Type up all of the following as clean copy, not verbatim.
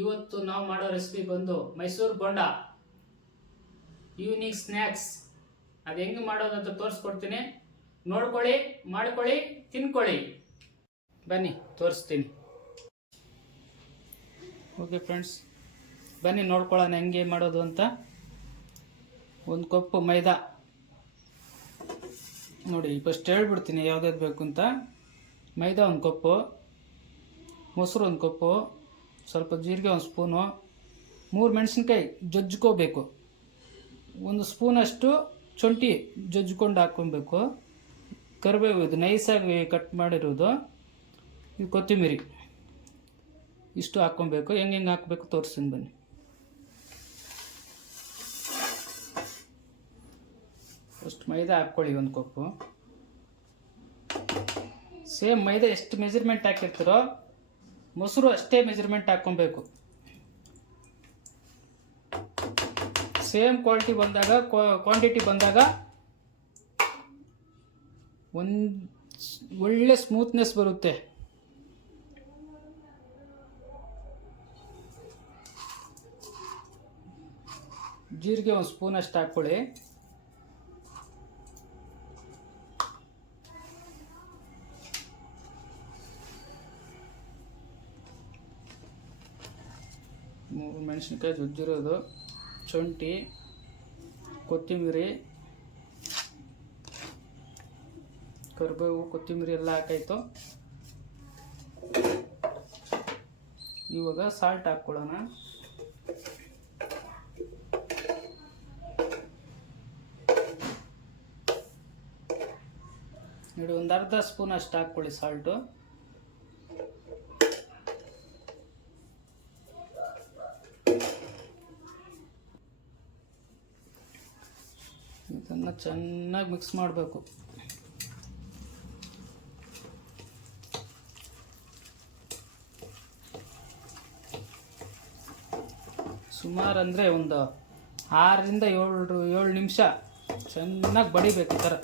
ಇವತ್ತು ನಾವು ಮಾಡೋ ರೆಸಿಪಿ ಬಂದು ಮೈಸೂರು ಬೋಂಡ ಈವ್ನಿಂಗ್ ಸ್ನ್ಯಾಕ್ಸ್. ಅದು ಹೆಂಗೆ ಮಾಡೋದಂತ ತೋರಿಸ್ಕೊಡ್ತೀನಿ. ನೋಡ್ಕೊಳ್ಳಿ, ಮಾಡ್ಕೊಳ್ಳಿ, ತಿನ್ಕೊಳ್ಳಿ. ಬನ್ನಿ ತೋರಿಸ್ತೀನಿ. ಓಕೆ ಫ್ರೆಂಡ್ಸ್, ಬನ್ನಿ ನೋಡ್ಕೊಳ್ಳೋಣ ಹೆಂಗೆ ಮಾಡೋದು ಅಂತ. ಒಂದು ಕಪ್ಪು ಮೈದಾ ನೋಡಿ, ಫಸ್ಟ್ ಹೇಳ್ಬಿಡ್ತೀನಿ ಯಾವ್ದಾದ್ರು ಬೇಕು ಅಂತ. ಮೈದಾ ಒಂದು ಕಪ್ಪು, ಮೊಸರು ಒಂದು ಕಪ್ಪು, ಸ್ವಲ್ಪ ಜೀರಿಗೆ ಒಂದು ಸ್ಪೂನು, 3 ಮೆಣಸಿನ್ಕಾಯಿ ಜಜ್ಕೋಬೇಕು, 1 ಸ್ಪೂನಷ್ಟು ಶುಂಠಿ ಜಜ್ಕೊಂಡು ಹಾಕ್ಕೊಬೇಕು, ಕರಿಬೇವು ಇದು ನೈಸಾಗಿ ಕಟ್ ಮಾಡಿರೋದು, ಇದು ಕೊತ್ತಂಬರಿ ಇಷ್ಟು ಹಾಕ್ಕೊಬೇಕು. ಹೆಂಗೆ ಹಾಕಬೇಕು ತೋರಿಸ್ತೀನಿ ಬನ್ನಿ. ಫಸ್ಟ್ ಮೈದಾ ಹಾಕ್ಕೊಳ್ಳಿ 1 ಕಪ್ಪು. ಸೇಮ್ ಮೈದಾ ಎಷ್ಟು ಮೆಜರ್ಮೆಂಟ್ ಹಾಕಿರ್ತೀರೋ ಮೊಸರು ಅಷ್ಟೇ ಮೆಜರ್ಮೆಂಟ್ ಹಾಕ್ಕೊಬೇಕು. ಸೇಮ್ ಕ್ವಾಂಟಿಟಿ ಬಂದಾಗ ಒಳ್ಳೆ ಸ್ಮೂತ್ನೆಸ್ ಬರುತ್ತೆ. ಜೀರಿಗೆ 1 ಸ್ಪೂನ್ ಅಷ್ಟು ಹಾಕ್ಕೊಳ್ಳಿ. ಮೂರು ಮೆಣಸಿನ್ಕಾಯಿ ಜಜ್ಜಿರೋದು, ಶುಂಠಿ, ಕೊತ್ತಂಬರಿ, ಕರಿಬೇವು, ಕೊತ್ತಂಬರಿ ಎಲ್ಲ ಹಾಕಾಯ್ತು. ಇವಾಗ ಸಾಲ್ಟ್ ಹಾಕ್ಕೊಳ್ಳೋಣ. ನೋಡಿ, ಒಂದು ಅರ್ಧ ಸ್ಪೂನ್ ಅಷ್ಟು ಹಾಕ್ಕೊಳ್ಳಿ ಸಾಲ್ಟು. ಇದನ್ನು ಚೆನ್ನಾಗಿ ಮಿಕ್ಸ್ ಮಾಡಬೇಕು. ಸುಮಾರು ಅಂದರೆ ಒಂದು 6 ರಿಂದ 7 ನಿಮಿಷ ಚೆನ್ನಾಗಿ ಬಡಿಬೇಕು ಈ ಥರ.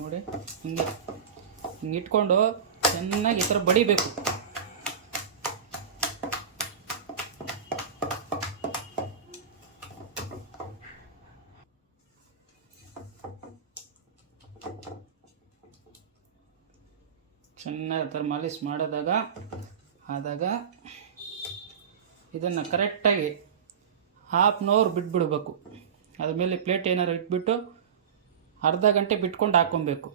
ನೋಡಿ, ಹಿಂಗೆ ಇಟ್ಕೊಂಡು ಚೆನ್ನಾಗಿ ಈ ಥರ ಬಡಿಬೇಕು. ಚೆನ್ನಾಗಿ ಆ ಥರ ಮಾಲಿಶ್ ಆದಾಗ ಇದನ್ನು ಕರೆಕ್ಟಾಗಿ 1/2 ಅವರ್ ಬಿಟ್ಬಿಡ್ಬೇಕು. ಅದ್ರ ಮೇಲೆ ಪ್ಲೇಟ್ ಏನಾರು ಇಟ್ಬಿಟ್ಟು ಅರ್ಧ ಗಂಟೆ ಬಿಟ್ಕೊಂಡು ಹಾಕ್ಕೊಬೇಕು.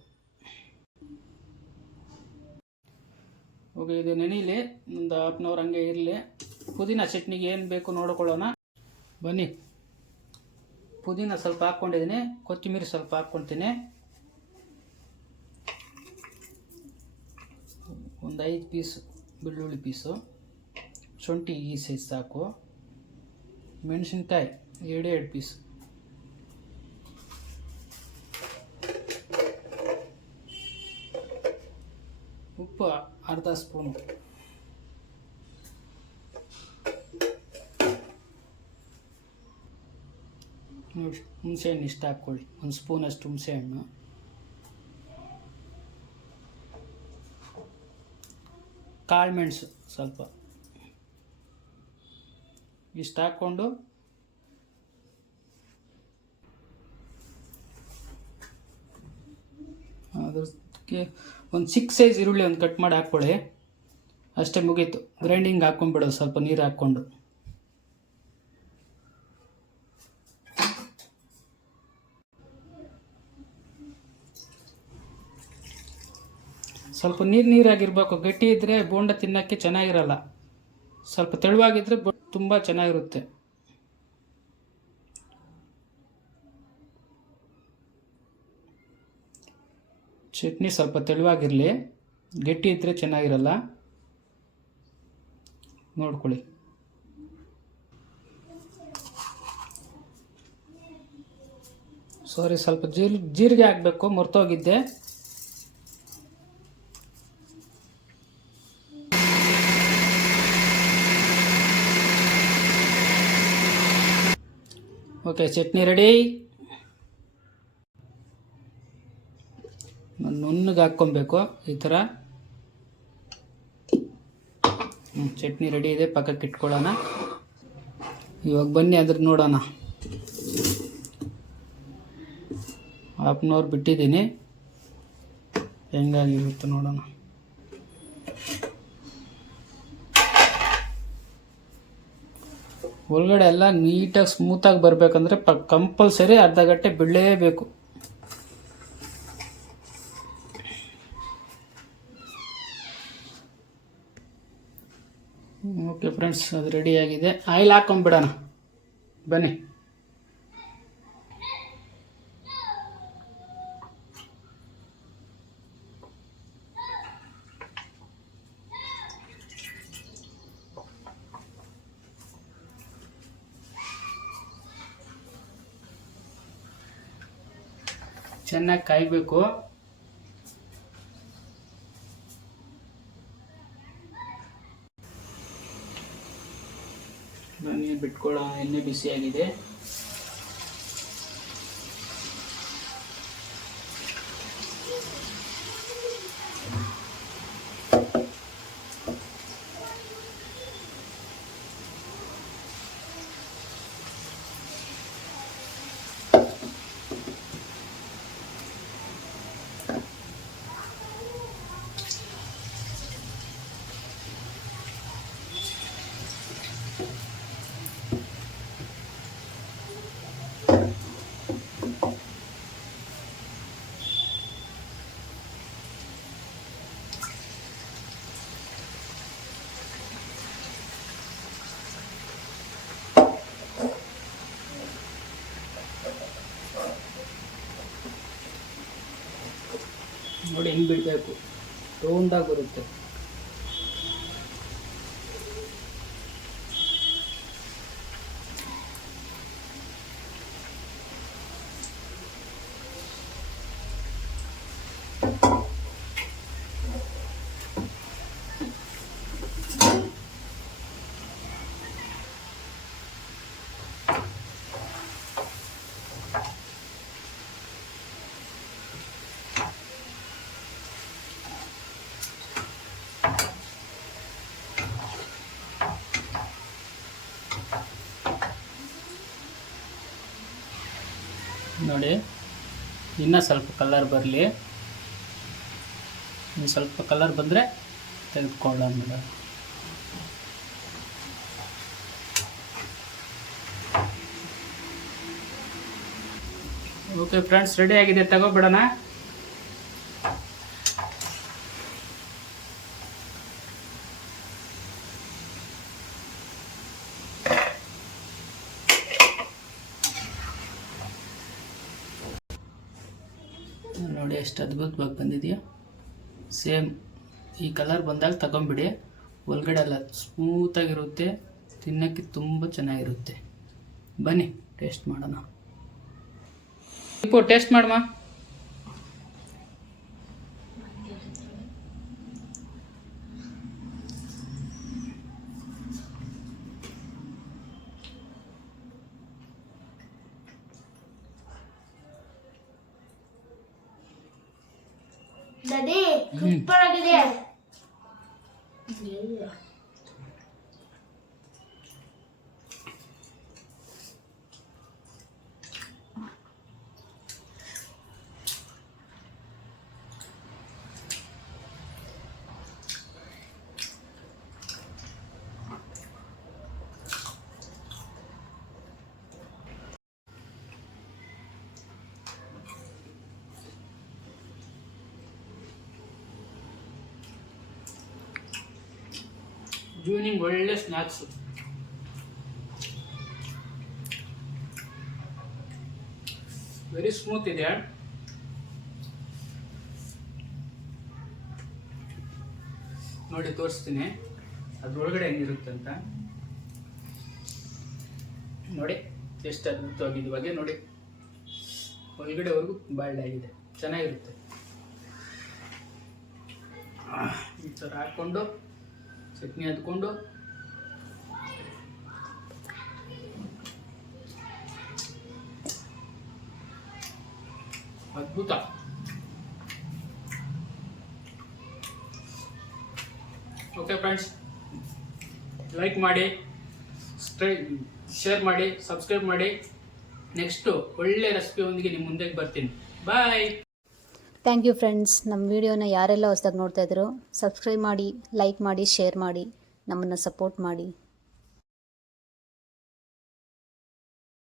ಓಕೆ, ಇದು ನೆನೀಲಿ, ಒಂದು 1/2 ಅವರ್ ಹಂಗೆ ಇರಲಿ. ಪುದೀನ ಚಟ್ನಿಗೆ ಏನು ಬೇಕು ನೋಡ್ಕೊಳ್ಳೋಣ ಬನ್ನಿ. ಪುದೀನ ಸ್ವಲ್ಪ ಹಾಕ್ಕೊಂಡಿದ್ದೀನಿ, ಕೊತ್ತಂಬರಿ ಸ್ವಲ್ಪ ಹಾಕ್ಕೊಳ್ತೀನಿ, ಒಂದು 5 ಪೀಸ್ ಬೆಳ್ಳುಳ್ಳಿ ಪೀಸು, ಶುಂಠಿ ಈ ಸೈಜ್ ಸಾಕು, ಮೆಣಸಿನ್ಕಾಯಿ 2 ಪೀಸ್, ಉಪ್ಪು ಅರ್ಧ ಸ್ಪೂನು, ನೋಡಿ ಹುಣಸೆಹಣ್ಣು ಇಷ್ಟ ಹಾಕ್ಕೊಳ್ಳಿ, 1 ಸ್ಪೂನಷ್ಟು ಹುಣಸೆಹಣ್ಣು, ಕಾಳು ಮೆಣಸು ಸ್ವಲ್ಪ ಇಷ್ಟು ಹಾಕ್ಕೊಂಡು ಅದಕ್ಕೆ ಒಂದು 6 ಸೈಜ್ ಈರುಳ್ಳಿ ಒಂದು ಕಟ್ ಮಾಡಿ ಹಾಕ್ಕೊಳ್ಳಿ. ಅಷ್ಟೇ, ಮುಗೀತು. ಗ್ರೈಂಡಿಂಗ್ ಹಾಕ್ಕೊಂಡ್ಬಿಡೋದು ಸ್ವಲ್ಪ ನೀರು ಹಾಕ್ಕೊಂಡು. ಸ್ವಲ್ಪ ನೀರಾಗಿರ್ಬೇಕು, ಗಟ್ಟಿ ಇದ್ದರೆ ಬೋಂಡ ತಿನ್ನೋಕ್ಕೆ ಚೆನ್ನಾಗಿರಲ್ಲ. ಸ್ವಲ್ಪ ತೆಳುವಾಗಿದ್ದರೆ ತುಂಬ ಚೆನ್ನಾಗಿರುತ್ತೆ. ಚಟ್ನಿ ಸ್ವಲ್ಪ ತೆಳುವಾಗಿರಲಿ, ಗಟ್ಟಿ ಇದ್ದರೆ ಚೆನ್ನಾಗಿರಲ್ಲ. ನೋಡ್ಕೊಳ್ಳಿ. ಸಾರಿ, ಸ್ವಲ್ಪ ಜೀರಿಗೆ ಹಾಕಬೇಕು, ಮರ್ತೋಗಿದ್ದೆ. Okay, chutney ready. ನುಣ್ಣಗೆ ಹಾಕ್ಕೊಬೇಕು ಈ ಥರ. ಚಟ್ನಿ ರೆಡಿ ಇದೆ, ಪಕ್ಕಕ್ಕೆ ಇಟ್ಕೊಳ್ಳೋಣ. ಇವಾಗ ಬನ್ನಿ ಅದ್ರ ನೋಡೋಣ. 1/2 hour ಬಿಟ್ಟಿದ್ದೀನಿ, ಹೆಂಗಾಗಿರುತ್ತೆ ನೋಡೋಣ. ಒಳಗಡೆ ಎಲ್ಲ ನೀಟಾಗಿ ಸ್ಮೂತಾಗಿ ಬರಬೇಕಂದ್ರೆ ಕಂಪಲ್ಸರಿ ಅರ್ಧ ಗಂಟೆ ಬಿಡಲೇಬೇಕು. ಓಕೆ ಫ್ರೆಂಡ್ಸ್, ಅದು ರೆಡಿಯಾಗಿದೆ. ಆಯಿಲ್ ಹಾಕೊಂಡ್ಬಿಡೋಣ ಬನ್ನಿ. ಚೆನ್ನಾಗಿ ಕಾಯಬೇಕು. ಬನ್ನಿ ಬಿಟ್ಕೊಳ್ಳೋ. ಎಣ್ಣೆ ಬಿಸಿಯಾಗಿದೆ. ನೋಡಿ ಹೆಂಗೆ ಬಿಡಬೇಕು, ರೌಂಡಾಗಿ ಬರುತ್ತೆ. ನೋಡಿ, ಇನ್ನೂ ಸ್ವಲ್ಪ ಕಲರ್ ಬರಲಿ. ಇನ್ನು ಸ್ವಲ್ಪ ಕಲರ್ ಬಂದರೆ ತೆಗೆದುಕೊಳ್ಳೋಣ. ಓಕೆ ಫ್ರೆಂಡ್ಸ್, ರೆಡಿ ಆಗಿದೆ, ತಗೋಬಿಡೋಣ. ನೋಡಿ ಎಷ್ಟು ಅದ್ಭುತವಾಗಿ ಬಂದಿದೆಯಾ. ಸೇಮ್ ಈ ಕಲರ್ ಬಂದಾಗ ತಗೊಂಬಿಡಿ. ಒಳಗಡೆ ಎಲ್ಲ ಸ್ಮೂತಾಗಿರುತ್ತೆ, ತಿನ್ನೋಕ್ಕೆ ತುಂಬ ಚೆನ್ನಾಗಿರುತ್ತೆ. ಬನ್ನಿ ಟೇಸ್ಟ್ ಮಾಡೋಣ. ಟೇಸ್ಟ್ ಮಾಡಮ್ಮ. ಡ್ಯಾಡಿ ಸೂಪರ್ ಆಗಿದೆ. ಈವ್ನಿಂಗ್ ಒಳ್ಳೆ ಸ್ನ್ಯಾಕ್ಸ್. ವೆರಿ ಸ್ಮೂತ್ ಇದೆ. ನೋಡಿ ತೋರಿಸ್ತೀನಿ ಅದ್ರೊಳಗಡೆ ಹೆಂಗಿರುತ್ತೆ ಅಂತ. ನೋಡಿ ಎಷ್ಟು ಅದ್ಭುತವಾಗಿದೆ. ಇವಾಗ ನೋಡಿ ಒಳಗಡೆವರೆಗೂ ಬಾಯ್ಲ್ಡ್ ಆಗಿದೆ, ಚೆನ್ನಾಗಿರುತ್ತೆ. ಈ ಥರ ಹಾಕ್ಕೊಂಡು ಚಟ್ನಿ ಹದ್ಕೊಂಡು ಅದ್ಭುತ. ಓಕೆ ಫ್ರೆಂಡ್ಸ್, ಲೈಕ್ ಮಾಡಿ, ಶೇರ್ ಮಾಡಿ, ಸಬ್ಸ್ಕ್ರೈಬ್ ಮಾಡಿ. ನೆಕ್ಸ್ಟು ಒಳ್ಳೆ ರೆಸಿಪಿಯೊಂದಿಗೆ ನಿಮ್ಮ ಮುಂದೆ ಬರ್ತೀನಿ. ಬಾಯ್. Thank you friends. ನಮ್ಮ ವಿಡಿಯೋನ ಯಾರೆಲ್ಲ ಹೊಸ್ದಾಗಿ ನೋಡ್ತಾ ಇದ್ರು ಸಬ್ಸ್ಕ್ರೈಬ್ ಮಾಡಿ, ಲೈಕ್ ಮಾಡಿ, ಶೇರ್ ಮಾಡಿ, ನಮ್ಮನ್ನು ಸಪೋರ್ಟ್ ಮಾಡಿ.